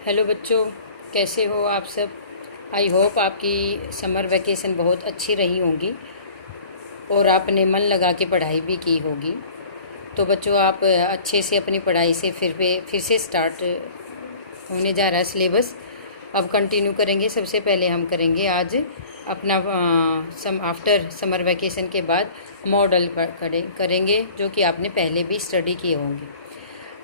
Hello बच्चों, कैसे हो आप सब। आई होप आपकी समर वैकेशन बहुत अच्छी रही होंगी और आपने मन लगा के पढ़ाई भी की होगी। तो बच्चों, आप अच्छे से अपनी पढ़ाई से फिर से स्टार्ट होने जा रहा है सिलेबस। अब कंटिन्यू करेंगे। सबसे पहले हम करेंगे आज अपना आफ्टर समर वैकेशन के बाद मॉडल करेंगे, जो कि आपने पहले भी स्टडी किए होंगे।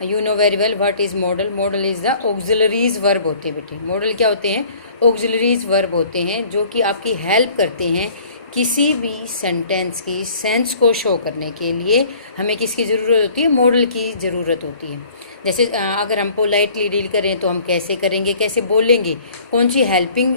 You know very well what is model. Model is the auxiliaries verb होते हैं बेटे। मॉडल क्या होते हैं? ऑक्सिलरीज वर्ब होते हैं जो कि आपकी हेल्प करते हैं किसी भी सेंटेंस की सेंस को शो करने के लिए। हमें किसकी ज़रूरत होती है? मॉडल की ज़रूरत होती है। जैसे अगर हम पोलाइटली डील करें तो हम कैसे करेंगे, कैसे बोलेंगे, कौन सी हेल्पिंग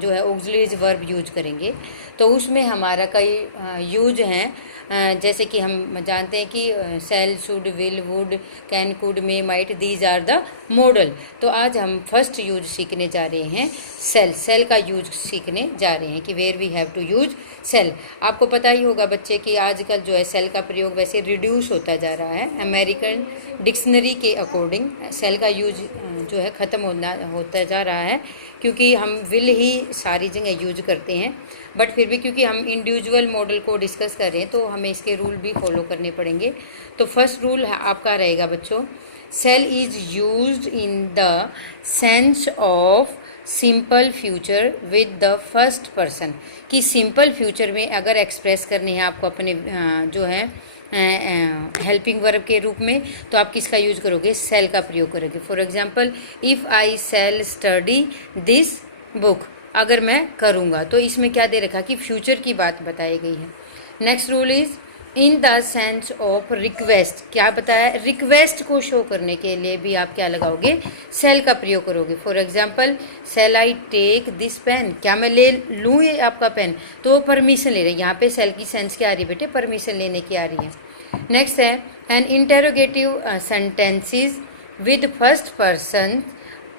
जो है ऑक्सिलरीज वर्ब यूज करेंगे। तो उसमें हमारा कई यूज हैं। जैसे कि हम जानते हैं कि shall, should, will, would, can, could, may, might, these are the modal. तो आज हम फर्स्ट यूज सीखने जा रहे हैं सेल। सेल का यूज सीखने जा रहे हैं कि where we have to use shall. आपको पता ही होगा बच्चे कि आजकल जो है सेल का प्रयोग वैसे रिड्यूस होता जा रहा है। अमेरिकन डिक्शनरी के अकॉर्डिंग सेल का यूज जो है ख़त्म होता जा रहा है, क्योंकि हम विल ही सारी जगह यूज करते हैं। बट फिर भी क्योंकि हम इंडिविजुअल मॉडल को डिस्कस कर रहे हैं तो हमें इसके रूल भी फॉलो करने पड़ेंगे। तो फर्स्ट रूल आपका रहेगा बच्चों, shall is used in the sense of simple future with the first person. कि सिंपल फ्यूचर में अगर एक्सप्रेस करने हैं आपको अपने जो है हेल्पिंग वर्ब के रूप में, तो आप किसका यूज करोगे? सेल का प्रयोग करोगे। For example, if I shall study this book. अगर मैं करूँगा तो इसमें क्या दे रखा कि फ्यूचर की बात बताई गई है। Next rule is in the sense of request. क्या बताया? रिक्वेस्ट को शो करने के लिए भी आप क्या लगाओगे? सेल का प्रयोग करोगे। For example, shall I take this pen. क्या मैं ले लूँ ये आपका पेन? तो परमिशन ले रहे हैं। यहाँ पे सेल की सेंस क्या आ रही है बेटे? परमिशन लेने की आ रही है। नेक्स्ट है an interrogative sentences with first person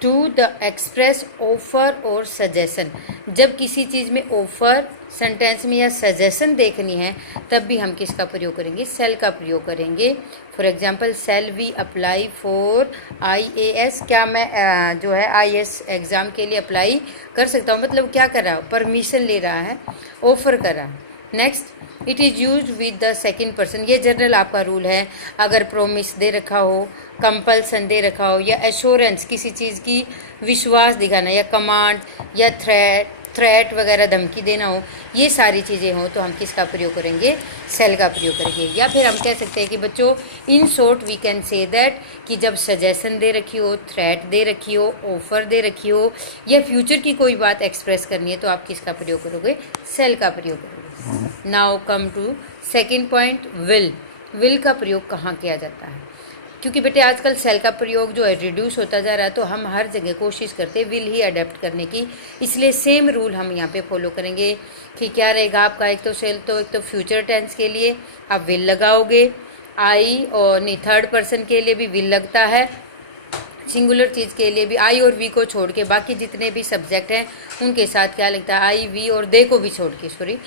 to the express offer और सजेशन। जब किसी चीज़ में ऑफर सेंटेंस में या सजेशन देखनी है तब भी हम किसका प्रयोग करेंगे? सेल का प्रयोग करेंगे। For example, shall we apply for IAS। क्या मैं जो है IAS एग्ज़ाम के लिए अप्लाई कर सकता हूँ? मतलब क्या कर रहा है? परमिशन ले रहा है, ऑफर कर रहा है। Next, it is use with the second person. ये जनरल आपका रूल है। अगर प्रोमिस दे रखा हो, कंपल्सन दे रखा हो, या एश्योरेंस किसी चीज़ की विश्वास दिखाना, या कमांड या थ्रेट वगैरह धमकी देना हो, ये सारी चीज़ें हों तो हम किसका प्रयोग करेंगे? सेल का प्रयोग करेंगे। या फिर हम कह सकते हैं कि बच्चों, in short we can say that कि जब सजेशन दे रखी हो, थ्रेट दे रखी हो, ऑफर दे रखी हो, या फ्यूचर की कोई बात एक्सप्रेस करनी है तो आप किसका प्रयोग करोगे? सेल का प्रयोग करोगे। Now come to second point, will. Will का प्रयोग कहाँ किया जाता है? क्योंकि बेटे आजकल सेल का प्रयोग जो है रिड्यूस होता जा रहा है, तो हम हर जगह कोशिश करते हैं विल ही अडेप्ट करने की। इसलिए सेम रूल हम यहाँ पे फॉलो करेंगे कि क्या रहेगा आपका? एक तो फ्यूचर टेंस के लिए आप विल लगाओगे। आई और नहीं, थर्ड पर्सन के लिए भी विल लगता है। सिंगुलर चीज़ के लिए भी आई और वी को छोड़ के बाकी जितने भी सब्जेक्ट हैं उनके साथ क्या लगता है? आई, वी और दे को भी छोड़ के, सॉरी,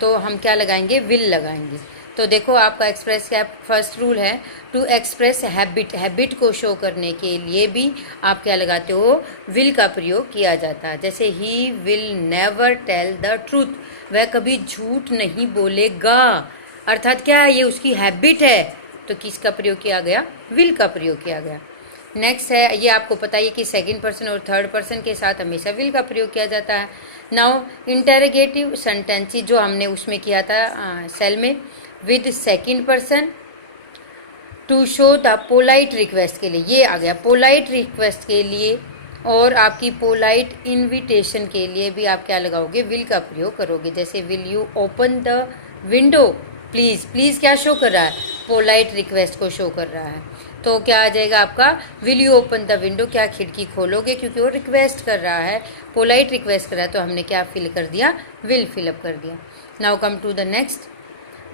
तो हम क्या लगाएंगे? विल लगाएंगे। तो देखो आपका एक्सप्रेस क्या फर्स्ट रूल है, टू एक्सप्रेस हैबिट। हैबिट को शो करने के लिए भी आप क्या लगाते हो? विल का प्रयोग किया जाता है। जैसे ही will never tell the truth. वह कभी झूठ नहीं बोलेगा। अर्थात क्या है? ये उसकी हैबिट है। तो किसका प्रयोग किया गया? विल का प्रयोग किया गया। नेक्स्ट है, ये आपको पता है कि सेकंड पर्सन और थर्ड पर्सन के साथ हमेशा विल का प्रयोग किया जाता है। नाउ इंटेरोगेटिव सेंटेंस जो हमने उसमें किया था सेल में, with second person to show the polite request के लिए, ये आ गया। पोलाइट रिक्वेस्ट के लिए और आपकी पोलाइट इनविटेशन के लिए भी आप क्या लगाओगे? विल का प्रयोग करोगे। जैसे will you open the window please. Please क्या शो कर रहा है? पोलाइट रिक्वेस्ट को शो कर रहा है। तो क्या आ जाएगा आपका? Will you open the window. क्या खिड़की खोलोगे? क्योंकि वो रिक्वेस्ट कर रहा है, पोलाइट रिक्वेस्ट कर रहा है, तो हमने क्या फिल कर दिया? विल फिलअप कर दिया। Now come to the next,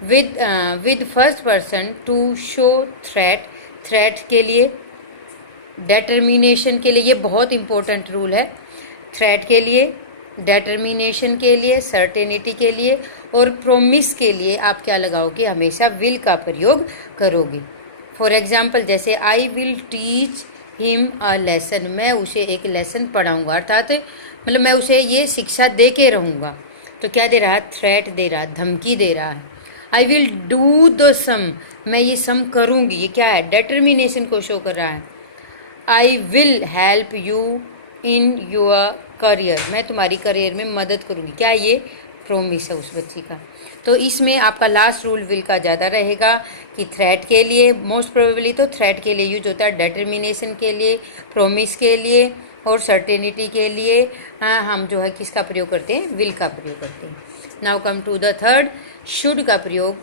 with first person to show threat. Threat के लिए, डेटर्मिनेशन के लिए, ये बहुत इंपॉर्टेंट रूल है। थ्रेट के लिए, डेटर्मिनेशन के लिए, सर्टेनिटी के लिए और प्रोमिस के लिए आप क्या लगाओगे? हमेशा विल का प्रयोग करोगे। फॉर एग्जाम्पल, जैसे I will teach him a lesson, मैं उसे एक लेसन पढ़ाऊँगा, अर्थात मतलब मैं उसे ये शिक्षा दे के रहूँगा। तो क्या दे रहा है, थ्रेट दे रहा है, धमकी दे रहा है। आई विल डू द सम, मैं ये सम करूँगी, ये क्या है, डिटर्मिनेशन को शो कर रहा है। I will help you in your career, मैं तुम्हारी करियर में मदद करूँगी, क्या ये प्रोमिस है उस बच्ची का। तो इसमें आपका लास्ट रूल विल का ज़्यादा रहेगा कि थ्रेट के लिए मोस्ट प्रोबेबली तो थ्रेट के लिए यूज होता है, डिटर्मिनेशन के लिए, प्रोमिस के लिए और सर्टेनिटी के लिए हम जो है किसका प्रयोग करते हैं, विल का प्रयोग करते हैं। Now come to the third, should का प्रयोग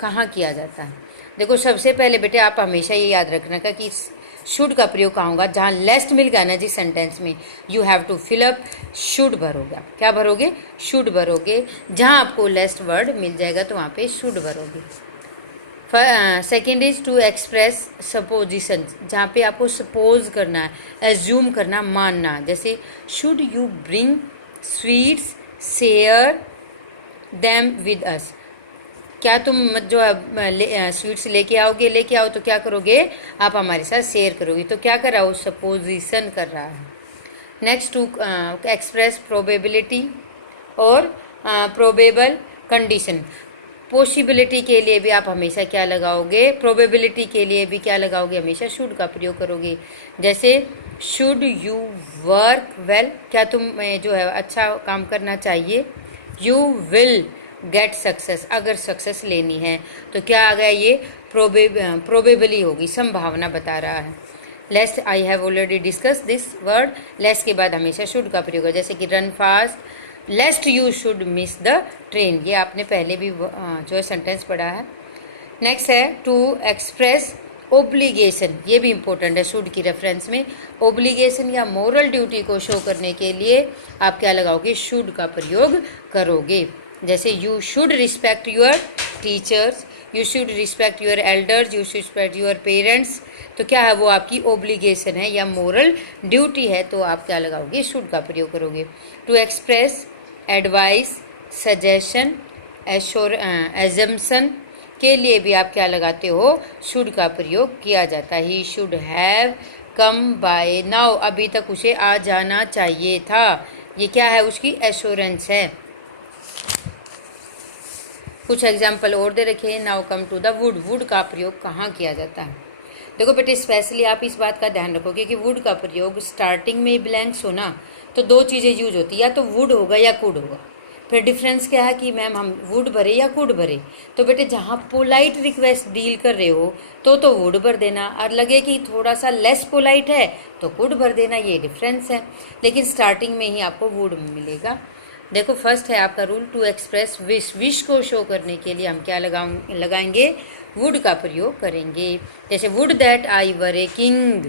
कहाँ किया जाता है। देखो सबसे पहले बेटे आप हमेशा ये याद रखना का कि शुड का प्रयोग कहाँ होगा, जहाँ लेस्ट मिल गया ना जिस सेंटेंस में, you have to fill up should भरोगे। क्या भरोगे, शुड भरोगे। जहाँ आपको लेस्ट वर्ड मिल जाएगा तो वहाँ पे शुड भरोगे। Second is to express supposition, जहाँ पे आपको सपोज करना है, एज्यूम करना, मानना। जैसे should you bring sweets share them with us, क्या तुम जो है स्वीट्स लेके आओगे, लेके आओ तो क्या करोगे, आप हमारे साथ शेयर करोगे। तो क्या कर रहा हो, सपोजिशन कर रहा है। नेक्स्ट टू एक्सप्रेस प्रोबेबिलिटी और प्रोबेबल कंडीशन। पॉसिबिलिटी के लिए भी आप हमेशा क्या लगाओगे, प्रोबेबिलिटी के लिए भी क्या लगाओगे, हमेशा शुड का प्रयोग करोगे। जैसे शुड यू वर्क वेल, क्या तुम जो है अच्छा काम करना चाहिए। यू विल गेट सक्सेस, अगर सक्सेस लेनी है तो क्या आ गया, ये प्रोबेबली होगी, संभावना बता रहा है। Lest I have already discuss this word, lest के बाद हमेशा शुड का प्रयोग है। जैसे कि run fast lest you should miss the train, ये आपने पहले भी जो है सेंटेंस पढ़ा है। नेक्स्ट है टू एक्सप्रेस ओब्लिगेशन, ये भी इंपॉर्टेंट है शुड की रेफरेंस में। ओब्लिगेशन या मोरल ड्यूटी को शो करने के लिए आप क्या लगाओगे, शुड का प्रयोग करोगे। जैसे you should respect your teachers, you should respect your elders, you should respect your parents. तो क्या है, वो आपकी ओब्लिगेशन है या मोरल ड्यूटी है, तो आप क्या लगाओगे, शुड का प्रयोग करोगे। To express advice, suggestion, assumption के लिए भी आप क्या लगाते हो, शुड का प्रयोग किया जाता है। He should have come by now, अभी तक उसे आ जाना चाहिए था, ये क्या है, उसकी एश्योरेंस है। कुछ एग्जाम्पल और दे रखे हैं। Now come to the would, would का प्रयोग कहाँ किया जाता है। देखो बेटे स्पेशली आप इस बात का ध्यान रखोगे कि वुड का प्रयोग स्टार्टिंग में ब्लैंक्स हो ना, तो दो चीज़ें यूज होती है, या तो वुड होगा या कुड होगा। फिर डिफरेंस क्या है कि मैम हम वुड भरे या कुड भरे, तो बेटे जहाँ पोलाइट रिक्वेस्ट डील कर रहे हो तो वुड भर देना, और लगे कि थोड़ा सा लेस पोलाइट है तो कुड भर देना, ये डिफरेंस है। लेकिन स्टार्टिंग में ही आपको वुड मिलेगा। देखो फर्स्ट है आपका rule to express wish, wish को शो करने के लिए हम क्या लगाएंगे, वुड का प्रयोग करेंगे। जैसे would that I were a king,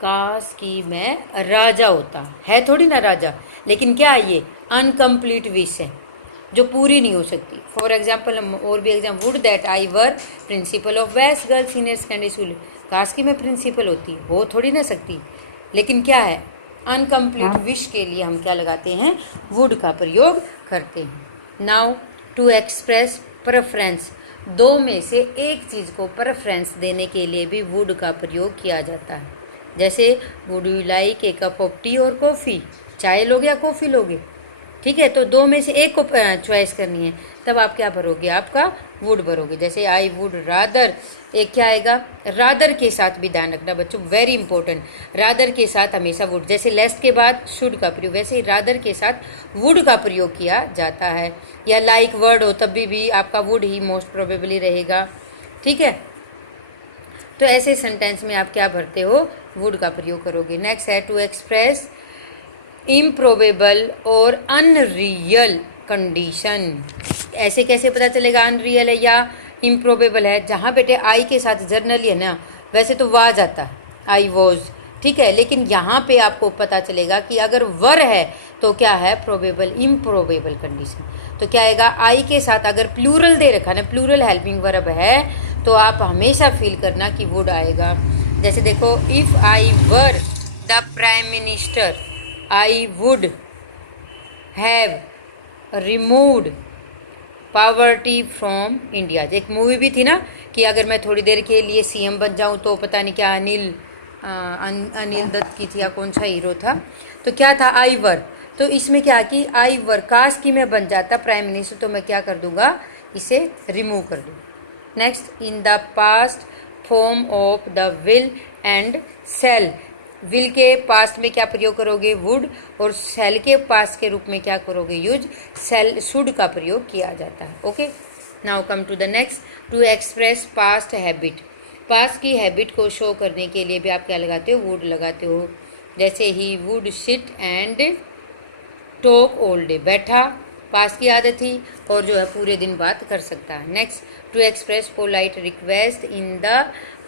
काश कि मैं राजा होता, है थोड़ी ना राजा, लेकिन क्या ये अनकम्प्लीट विश है जो पूरी नहीं हो सकती। फॉर एग्जाम्पल और भी exam, would that I were principal of west girls senior secondary school, काश कि मैं प्रिंसिपल होती, हो थोड़ी ना सकती, लेकिन क्या है अनकम्प्लीट विश के लिए हम क्या लगाते हैं, वुड का प्रयोग करते हैं। नाउ टू एक्सप्रेस प्रेफरेंस, दो में से एक चीज़ को प्रेफरेंस देने के लिए भी वुड का प्रयोग किया जाता है। जैसे would you like a cup of T और कॉफ़ी, चाय लोगे या कॉफ़ी लोगे, ठीक है, तो दो में से एक को चॉइस करनी है, तब आप क्या भरोगे, आपका वुड भरोगे। जैसे आई वुड रादर, एक क्या आएगा, रादर के साथ भी ध्यान रखना बच्चों, वेरी इंपॉर्टेंट, रादर के साथ हमेशा वुड, जैसे लेस्ट के बाद शुड का प्रयोग, वैसे ही रादर के साथ वुड का प्रयोग किया जाता है। या लाइक वर्ड हो तब भी आपका वुड ही मोस्ट प्रोबेबली रहेगा, ठीक है। तो ऐसे सेंटेंस में आप क्या भरते हो, वुड का प्रयोग करोगे। नेक्स्ट है टू एक्सप्रेस इम्प्रोबेबल और अनरियल कंडीशन, ऐसे कैसे पता चलेगा अनरियल है या इम्प्रोबेबल है, जहाँ बेटे आई के साथ जर्नली है ना, वैसे तो वाज आता है, आई वॉज, ठीक है, लेकिन यहाँ पे आपको पता चलेगा कि अगर वर है तो क्या है, प्रोबेबल इम्प्रोबेबल कंडीशन। तो क्या आएगा, आई के साथ अगर प्लूरल दे रखा ना, प्लूरल हेल्पिंग वर्ब है, तो आप हमेशा फील करना कि वुड आएगा। जैसे देखो, if I were the prime minister I would have removed poverty from India. एक मूवी भी थी ना कि अगर मैं थोड़ी देर के लिए सीएम बन जाऊं तो पता नहीं क्या अनिल अनिल दत्त की थी या कौन सा हीरो था, तो क्या था आई वर, तो इसमें क्या कि आई वर काश की मैं बन जाता प्राइम मिनिस्टर, तो मैं क्या कर दूंगा, इसे रिमूव कर दूँ। Next, in the past form of the will and shall, will के पास्ट में क्या प्रयोग करोगे, वुड, और सेल के पास्ट के रूप में क्या करोगे, यूज, सेल, शुड का प्रयोग किया जाता है। Okay, now come to the next, to express past habit, past की हैबिट को शो करने के लिए भी आप क्या लगाते हो, वुड लगाते हो। जैसे he would sit and talk all day, बैठा, पास्ट की आदत थी, और जो है पूरे दिन बात कर सकता है। Next, to express polite request in the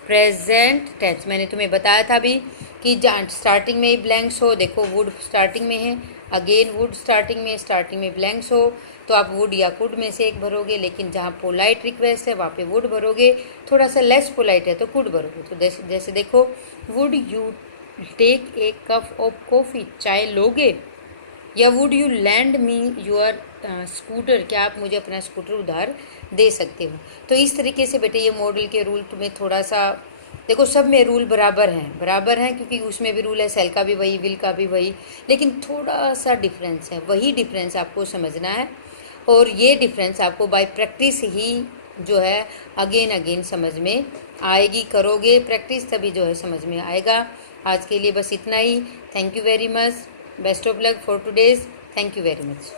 present tense, मैंने तुम्हें बताया था अभी कि स्टार्टिंग में ही ब्लैंक्स हो, देखो वुड स्टार्टिंग में है, अगेन वुड स्टार्टिंग में ब्लैंक्स हो, तो आप वुड या कुड में से एक भरोगे, लेकिन जहाँ पोलाइट रिक्वेस्ट है वहाँ पे वुड भरोगे, थोड़ा सा लेस पोलाइट है तो कुड भरोगे। तो जैसे देखो, would you take a cup of coffee, चाय लोगे, या would you lend me your scooter, क्या आप मुझे अपना स्कूटर उधार दे सकते हो। तो इस तरीके से बेटे ये मॉडल के रूल तुम्हें थोड़ा सा, देखो सब में रूल बराबर हैं क्योंकि उसमें भी रूल है, सेल का भी वही, विल का भी वही, लेकिन थोड़ा सा डिफरेंस है, वही डिफरेंस आपको समझना है, और ये डिफरेंस आपको बाय प्रैक्टिस ही जो है अगेन अगेन समझ में आएगी, करोगे प्रैक्टिस तभी जो है समझ में आएगा। आज के लिए बस इतना ही, thank you very much, best of luck for today's, thank you very much.